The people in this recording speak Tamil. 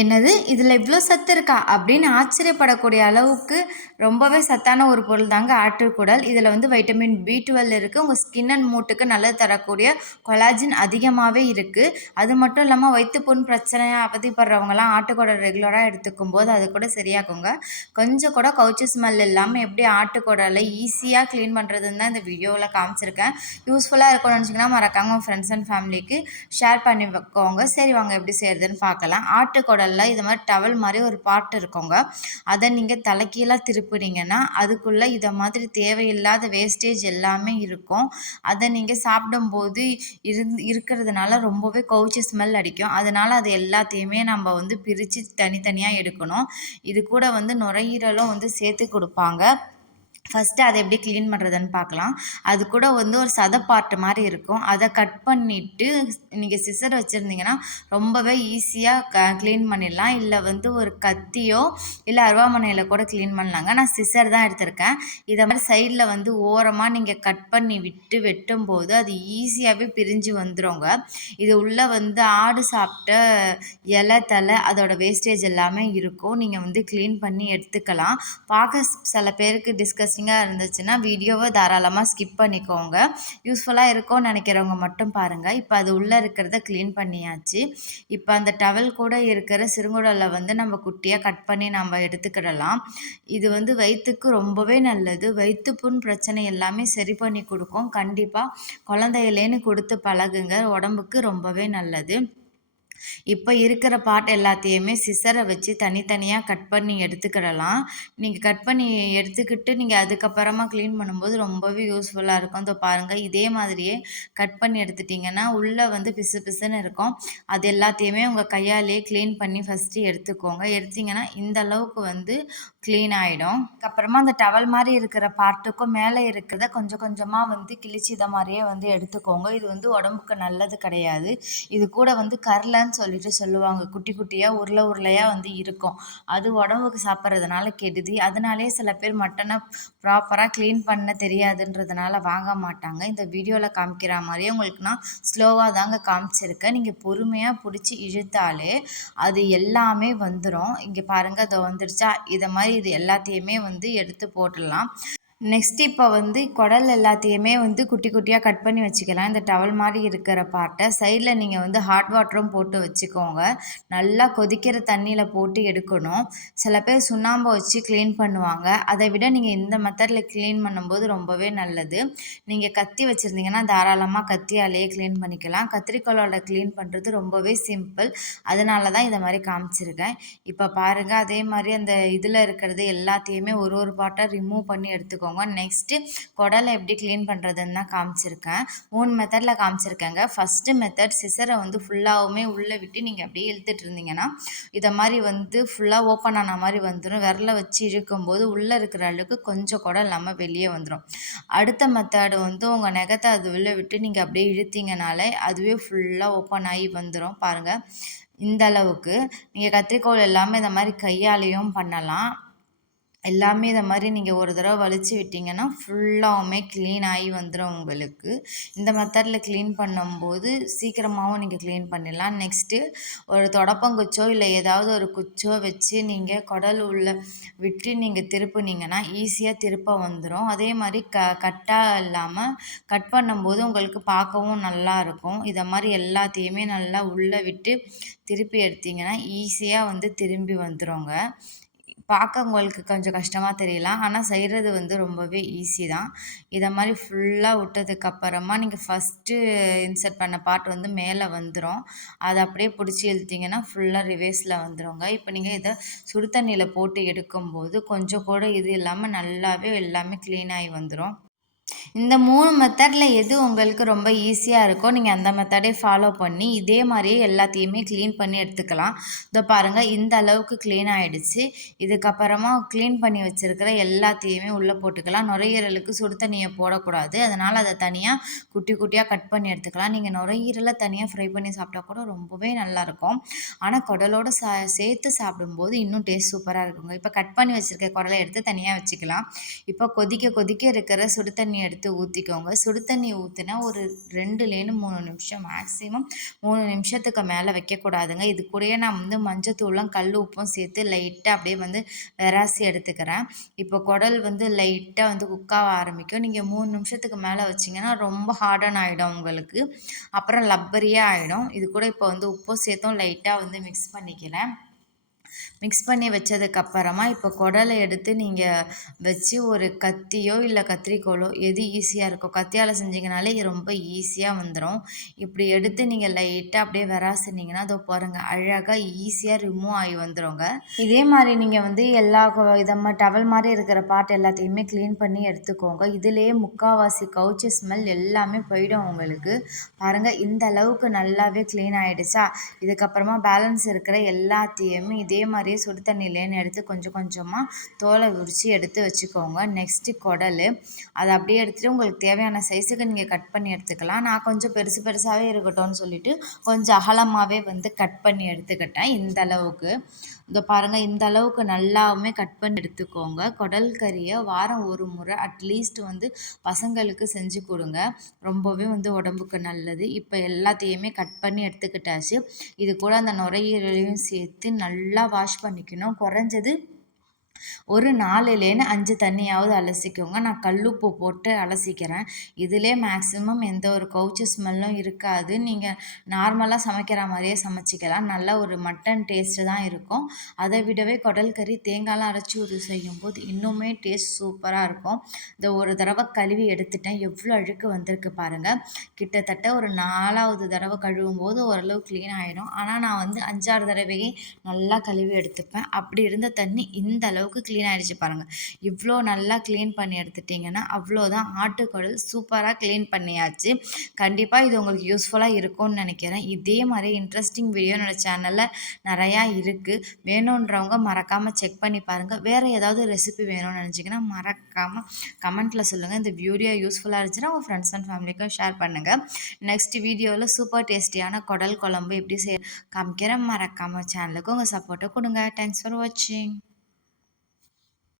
என்னது? இதில் இவ்வளோ சத்து இருக்கா? அப்படின்னு ஆச்சரியப்படக்கூடிய அளவுக்கு ரொம்பவே சத்தான ஒரு பொருள் தாங்க ஆட்டுக்குடல். இதில் வந்து வைட்டமின் பி டுவெல் இருக்குது உங்கள் ஸ்கின் அண்ட் மூட்டுக்கு நல்லது தரக்கூடிய கொலாஜின் அதிகமாகவே இருக்குது அது மட்டும் இல்லாமல் வயிற்று புண் பிரச்சனையாக அவதிப்படுறவங்களாம் ஆட்டுக்குடல் ரெகுலராக எடுத்துக்கும் போது அது கூட சரியாகுங்க. கொஞ்சம் கூட கவுச்சி ஸ்மெல் இல்லாமல் எப்படி ஆட்டுக்குடலை ஈஸியாக க்ளீன் பண்ணுறதுன்னு தான் இந்த வீடியோவில் காமிச்சிருக்கேன். யூஸ்ஃபுல்லாக இருக்கும்னு நினச்சிங்கன்னா மறக்காம உங்கள் ஃப்ரெண்ட்ஸ் அண்ட் ஃபேமிலிக்கு ஷேர் பண்ணி வைக்கோங்க. சரி வாங்க எப்படி செய்கிறதுன்னு பார்க்கலாம். ஆட்டுக்குடல் உடலில் இது மாதிரி டவல் மாதிரி ஒரு பாட்டு இருக்குங்க. அதை நீங்கள் தலைக்கீழாக திருப்புறீங்கன்னா அதுக்குள்ளே இதை மாதிரி தேவையில்லாத வேஸ்டேஜ் எல்லாமே இருக்கும். அதை நீங்கள் சாப்பிடும்போது இருந்து இருக்கிறதுனால ரொம்பவே கவுச்சி ஸ்மெல் அடிக்கும். அதனால் அது எல்லாத்தையுமே நம்ம வந்து பிரித்து தனித்தனியாக எடுக்கணும். இது கூட வந்து நுரையீரலும் வந்து சேர்த்து கொடுப்பாங்க. ஃபஸ்ட்டு அதை எப்படி க்ளீன் பண்ணுறதுன்னு பார்க்கலாம். அது கூட வந்து ஒரு சத பாட்டு மாதிரி இருக்கும். அதை கட் பண்ணிவிட்டு நீங்கள் சிசர் வச்சுருந்தீங்கன்னா ரொம்பவே ஈஸியாக க க்ளீன் பண்ணிடலாம். இல்லை வந்து ஒரு கத்தியோ இல்லை அருவாமனையில் கூட க்ளீன் பண்ணலாங்க. நான் சிசர் தான் எடுத்திருக்கேன். இதை மாதிரி சைடில் வந்து ஓரமாக நீங்கள் கட் பண்ணி விட்டு வெட்டும்போது அது ஈஸியாகவே பிரிஞ்சு வந்துடுங்க இது உள்ளே வந்து ஆடு சாப்பிட்ட இலை தலை அதோட வேஸ்டேஜ் எல்லாமே இருக்கும். நீங்கள் வந்து க்ளீன் பண்ணி எடுத்துக்கலாம். பார்க்க சில பேருக்கு டிஸ்கஸ் இன்ட்ரெஸ்டிங்காக இருந்துச்சுன்னா வீடியோவை தாராளமாக ஸ்கிப் பண்ணிக்கோங்க. யூஸ்ஃபுல்லாக இருக்கும்னு நினைக்கிறவங்க மட்டும் பாருங்கள் இப்போ அது உள்ளே இருக்கிறத க்ளீன் பண்ணியாச்சு. இப்போ அந்த டவல் கூட இருக்கிற சிறுங்குடலை வந்து நம்ம குட்டியாக கட் பண்ணி நம்ம எடுத்துக்கிடலாம். இது வந்து வயிற்றுக்கு ரொம்பவே நல்லது. வயிற்று புண் பிரச்சனை எல்லாமே சரி பண்ணி கொடுக்கும். கண்டிப்பாக குழந்தையிலேன்னு கொடுத்து பழகுங்க. உடம்புக்கு ரொம்பவே நல்லது. இப்போ இருக்கிற பாட் எல்லாத்தையுமே சிசரை வச்சு தனித்தனியாக கட் பண்ணி எடுத்துக்கிடலாம். நீங்கள் கட் பண்ணி எடுத்துக்கிட்டு நீங்கள் அதுக்கப்புறமா க்ளீன் பண்ணும்போது ரொம்பவே யூஸ்ஃபுல்லாக இருக்கும். இதோ பாருங்கள் இதே மாதிரியே கட் பண்ணி எடுத்துட்டிங்கன்னா உள்ளே வந்து பிசு பிசுன்னு இருக்கும். அது எல்லாத்தையுமே உங்கள் கையாலேயே க்ளீன் பண்ணி ஃபஸ்ட்டு எடுத்துக்கோங்க. எடுத்திங்கன்னா இந்த அளவுக்கு வந்து க்ளீன் ஆகிடும் அப்புறமா அந்த டவல் மாதிரி இருக்கிற பார்ட்டுக்கும் மேலே இருக்கிறத கொஞ்சம் கொஞ்சமாக வந்து கிழிச்சு இதை மாதிரியே வந்து எடுத்துக்கோங்க. இது வந்து உடம்புக்கு நல்லது கிடையாது. இது கூட வந்து கரலைன்னு சொல்லிட்டு சொல்லுவாங்க. குட்டி குட்டியாக உருளை உருளையாக வந்து இருக்கும். அது உடம்புக்கு சாப்பிட்றதுனால கெடுதி. அதனாலே சில பேர் மட்டனை ப்ராப்பராக க்ளீன் பண்ண தெரியாதுன்றதுனால வாங்க மாட்டாங்க. இந்த வீடியோவில் காமிக்கிற மாதிரியே உங்களுக்கு நான் ஸ்லோவாக தாங்க காமிச்சிருக்கேன். நீங்கள் பொறுமையாக பிடிச்சி இழுத்தாலே அது எல்லாமே வந்துடும் இங்கே பாருங்கள் அதை வந்துடுச்சா இதை மாதிரி இது எல்லாத்தையுமே வந்து எடுத்து போட்டுடலாம். நெக்ஸ்ட் இப்போ வந்து குடல் எல்லாத்தையுமே வந்து குட்டி குட்டியாக கட் பண்ணி வச்சுக்கலாம். இந்த டவல் மாதிரி இருக்கிற பார்ட்டை சைடில் நீங்கள் வந்து ஹாட் வாட்டரும் போட்டு வச்சுக்கோங்க. நல்லா கொதிக்கிற தண்ணியில் போட்டு எடுக்கணும். சில பேர் சுண்ணாம்பை வச்சு க்ளீன் பண்ணுவாங்க. அதை விட நீங்கள் இந்த மெத்தடில் க்ளீன் பண்ணும்போது ரொம்பவே நல்லது. நீங்கள் கத்தி வச்சுருந்தீங்கன்னா தாராளமாக கத்தியாலேயே க்ளீன் பண்ணிக்கலாம். கத்திரிக்கோளோட க்ளீன் பண்ணுறது ரொம்பவே சிம்பிள் அதனால தான் இதை மாதிரி காமிச்சிருக்கேன். இப்போ பாருங்கள் அதே மாதிரி அந்த இதில் இருக்கிறது எல்லாத்தையுமே ஒரு ஒரு பாட்டாக ரிமூவ் பண்ணி எடுத்துக்கோங்க. வச்சுக்கோங்க நெக்ஸ்ட்டு குடலை எப்படி க்ளீன் பண்ணுறதுன்னு தான் காமிச்சிருக்கேன். மூணு மெத்தடில் காமிச்சிருக்கேங்க. ஃபஸ்ட்டு மெத்தட் சிசரை வந்து ஃபுல்லாகவுமே உள்ளே விட்டு நீங்கள் அப்படியே இழுத்துட்டு இருந்தீங்கன்னா இதை மாதிரி வந்து ஃபுல்லாக ஓப்பன் ஆன மாதிரி வந்துடும் விரலை வச்சு இழுக்கும்போது உள்ளே இருக்கிற அளவுக்கு கொஞ்சம் குடம் இல்லாமல் வெளியே வந்துடும் அடுத்த மெத்தடு வந்து உங்கள் நெகத்தை அது உள்ளே விட்டு நீங்கள் அப்படியே இழுத்தீங்கனாலே அதுவே ஃபுல்லாக ஓப்பன் ஆகி வந்துடும் பாருங்கள் இந்த அளவுக்கு. நீங்கள் கத்திரிக்கோள் எல்லாமே இந்த மாதிரி கையாலேயும் பண்ணலாம். எல்லாமே இதை மாதிரி நீங்கள் ஒரு தடவை வலிச்சு விட்டிங்கன்னா ஃபுல்லாகவுமே க்ளீன் ஆகி வந்துடும் உங்களுக்கு. இந்த மெத்தடில் க்ளீன் பண்ணும்போது சீக்கிரமாகவும் நீங்கள் க்ளீன் பண்ணிடலாம். நெக்ஸ்ட்டு ஒரு தொடப்பங்குச்சோ இல்லை ஏதாவது ஒரு குச்சோ வச்சு நீங்கள் குடல் உள்ள விட்டு நீங்கள் திருப்புனீங்கன்னா ஈஸியாக திருப்ப வந்துடும் அதே மாதிரி க கட்டாக இல்லாமல் கட் பண்ணும்போது உங்களுக்கு பார்க்கவும் நல்லாயிருக்கும் இதை மாதிரி எல்லாத்தையுமே நல்லா உள்ளே விட்டு திருப்பி எடுத்திங்கன்னா ஈஸியாக வந்து திரும்பி வந்துடுங்க பார்க்க உங்களுக்கு கொஞ்சம் கஷ்டமாக தெரியலாம். ஆனால் செய்கிறது வந்து ரொம்பவே ஈஸி தான். இதை மாதிரி ஃபுல்லாக விட்டதுக்கப்புறமா நீங்கள் ஃபஸ்ட்டு இன்சர்ட் பண்ண பார்ட் வந்து மேலே வந்துடும் அதை அப்படியே பிடிச்சி இழுத்தீங்கன்னா ஃபுல்லாக ரிவேஸில் வந்துடுங்க இப்போ நீங்கள் இதை சுடு தண்ணியில் போட்டு எடுக்கும்போது கொஞ்சம் கூட இது இல்லாமல் நல்லாவே எல்லாமே க்ளீன் ஆகி வந்துடும் இந்த மூணு மெத்தடில் எது உங்களுக்கு ரொம்ப ஈஸியாக இருக்கோ நீங்கள் அந்த மெத்தடே ஃபாலோ பண்ணி இதே மாதிரியே எல்லாத்தையுமே க்ளீன் பண்ணி எடுத்துக்கலாம். இதோ பாருங்கள் இந்த அளவுக்கு க்ளீன் ஆகிடுச்சு இதுக்கப்புறமா க்ளீன் பண்ணி வச்சுருக்கிற எல்லாத்தையுமே உள்ளே போட்டுக்கலாம். நுரையீரலுக்கு சுடு தண்ணியை போடக்கூடாது. அதனால் அதை தனியாக குட்டி குட்டியாக கட் பண்ணி எடுத்துக்கலாம். நீங்கள் நுரையீரலை தனியாக ஃப்ரை பண்ணி சாப்பிட்டா கூட ரொம்பவே நல்லாயிருக்கும். ஆனால் குடலோடு சா சேர்த்து சாப்பிடும்போது இன்னும் டேஸ்ட் சூப்பராக இருக்குங்க. இப்போ கட் பண்ணி வச்சுருக்க குடலை எடுத்து தனியாக வச்சுக்கலாம். இப்போ கொதிக்க கொதிக்க இருக்கிற சுடு தண்ணி எடுத்து ஊற்றிக்கோங்க சுடு தண்ணி ஊற்றினா ஒரு ரெண்டுலேருந்து மூணு நிமிஷம் மேக்ஸிமம் மூணு நிமிஷத்துக்கு மேலே வைக்கக்கூடாதுங்க. இது கூடயே நான் வந்து மஞ்சத்தூளும் கல் உப்பும் சேர்த்து லைட்டாக அப்படியே வந்து விராசி எடுத்துக்கிறேன். இப்போ குடல் வந்து லைட்டாக வந்து குக்காக ஆரம்பிக்கும். நீங்கள் மூணு நிமிஷத்துக்கு மேலே வச்சிங்கன்னா ரொம்ப ஹார்டன் ஆகிடும் உங்களுக்கு. அப்புறம் லப்பரியாக ஆகிடும் இது கூட இப்போ வந்து உப்பும் சேர்த்தும் லைட்டாக வந்து மிக்ஸ் பண்ணிக்கிறேன். மிக்ஸ் பண்ணி வச்சதுக்கப்புறமா இப்போ குடலை எடுத்து நீங்கள் வச்சு ஒரு கத்தியோ இல்லை கத்திரிக்கோலோ எது ஈஸியாக இருக்கோ கத்தியால் செஞ்சிங்கனாலே ரொம்ப ஈஸியாக வந்துடும் இப்படி எடுத்து நீங்கள் லைட்டாக அப்படியே விராசினீங்கன்னா அதோ பாருங்கள் அழகாக ஈஸியாக ரிமூவ் ஆகி வந்துடுங்க இதே மாதிரி நீங்கள் வந்து எல்லா இதமாக டவல் மாதிரி இருக்கிற பாட்டு எல்லாத்தையுமே க்ளீன் பண்ணி எடுத்துக்கோங்க. இதுலேயே முக்கால்வாசி கவுச்சி ஸ்மெல் எல்லாமே போயிடும் உங்களுக்கு. பாருங்கள் இந்த அளவுக்கு நல்லாவே க்ளீன் ஆகிடுச்சா இதுக்கப்புறமா பேலன்ஸ் இருக்கிற எல்லாத்தையுமே இதே மாதிரி அப்படியே சுடு தண்ணியிலேன்னு எடுத்து கொஞ்சம் கொஞ்சமாக தோலை உரித்து எடுத்து வச்சுக்கோங்க. நெக்ஸ்ட்டு குடல். அதை அப்படியே எடுத்துகிட்டு உங்களுக்கு தேவையான சைஸுக்கு நீங்கள் கட் பண்ணி எடுத்துக்கலாம். நான் கொஞ்சம் பெருசு பெருசாகவே இருக்கட்டும்னு சொல்லிட்டு கொஞ்சம் அகலமாகவே வந்து கட் பண்ணி எடுத்துக்கிட்டேன் இந்த அளவுக்கு. இதோ பாருங்கள் இந்த அளவுக்கு நல்லாவுமே கட் பண்ணி எடுத்துக்கோங்க. குடல் கறியை வாரம் ஒரு முறை அட்லீஸ்ட் வந்து பசங்களுக்கு செஞ்சு கொடுங்க. ரொம்பவே வந்து உடம்புக்கு நல்லது. இப்போ எல்லாத்தையுமே கட் பண்ணி எடுத்துக்கிட்டாச்சு. இது கூட அந்த நுரையீரலையும் சேர்த்து நல்லா வாஷ் பண்ணிக்கணும். குறைஞ்சது ஒரு நாலுலேருந்து அஞ்சு தண்ணியாவது அலசிக்கோங்க. நான் கல்லுப்பு போட்டு அலசிக்கிறேன். இதிலே மேக்ஸிமம் எந்த ஒரு கவுச்சி ஸ்மெல்லும் இருக்காது. நீங்கள் நார்மலாக சமைக்கிற மாதிரியே சமைச்சிக்கலாம். நல்ல ஒரு மட்டன் டேஸ்ட்டு தான் இருக்கும். அதை விடவே குடல் கறி தேங்காய்லாம் அரைச்சி ஊற்றி செய்யும்போது இன்னுமே டேஸ்ட் சூப்பராக இருக்கும். இந்த ஒரு தடவை கழுவி எடுத்துட்டேன். எவ்வளோ அழுக்கு வந்திருக்கு பாருங்கள் கிட்டத்தட்ட ஒரு நாலாவது தடவை கழுவும் போது ஓரளவு க்ளீன் ஆகிடும் ஆனால் நான் வந்து அஞ்சாறு தடவையே நல்லா கழுவி எடுத்துப்பேன். அப்படி இருந்த தண்ணி இந்த அளவுக்கு அளவுக்கு க்ளீன் ஆகிடுச்சு பாருங்கள் இவ்வளோ நல்லா க்ளீன் பண்ணி எடுத்துட்டிங்கன்னா அவ்வளோதான் ஆட்டுக்குடல் சூப்பராக க்ளீன் பண்ணியாச்சு. கண்டிப்பாக இது உங்களுக்கு யூஸ்ஃபுல்லாக இருக்கும்னு நினைக்கிறேன். இதே மாதிரி இன்ட்ரெஸ்டிங் வீடியோ என்னோடய சேனலில் நிறையா இருக்குது வேணுன்றவங்க மறக்காமல் செக் பண்ணி பாருங்கள் வேறு ஏதாவது ரெசிபி வேணும்னு நினச்சிங்கன்னா மறக்காமல் கமெண்ட்டில் சொல்லுங்கள் இந்த வீடியோ யூஸ்ஃபுல்லாக இருந்துச்சுன்னா உங்கள் ஃப்ரெண்ட்ஸ் அண்ட் ஃபேமிலிக்கும் ஷேர் பண்ணுங்கள் நெக்ஸ்ட் வீடியோவில் சூப்பர் டேஸ்டியான குடல் குழம்பு எப்படி செய் காமிக்கிறேன். மறக்காமல் சேனலுக்கு உங்கள் சப்போர்ட்டை கொடுங்க. தேங்க்ஸ் ஃபார் வாட்சிங்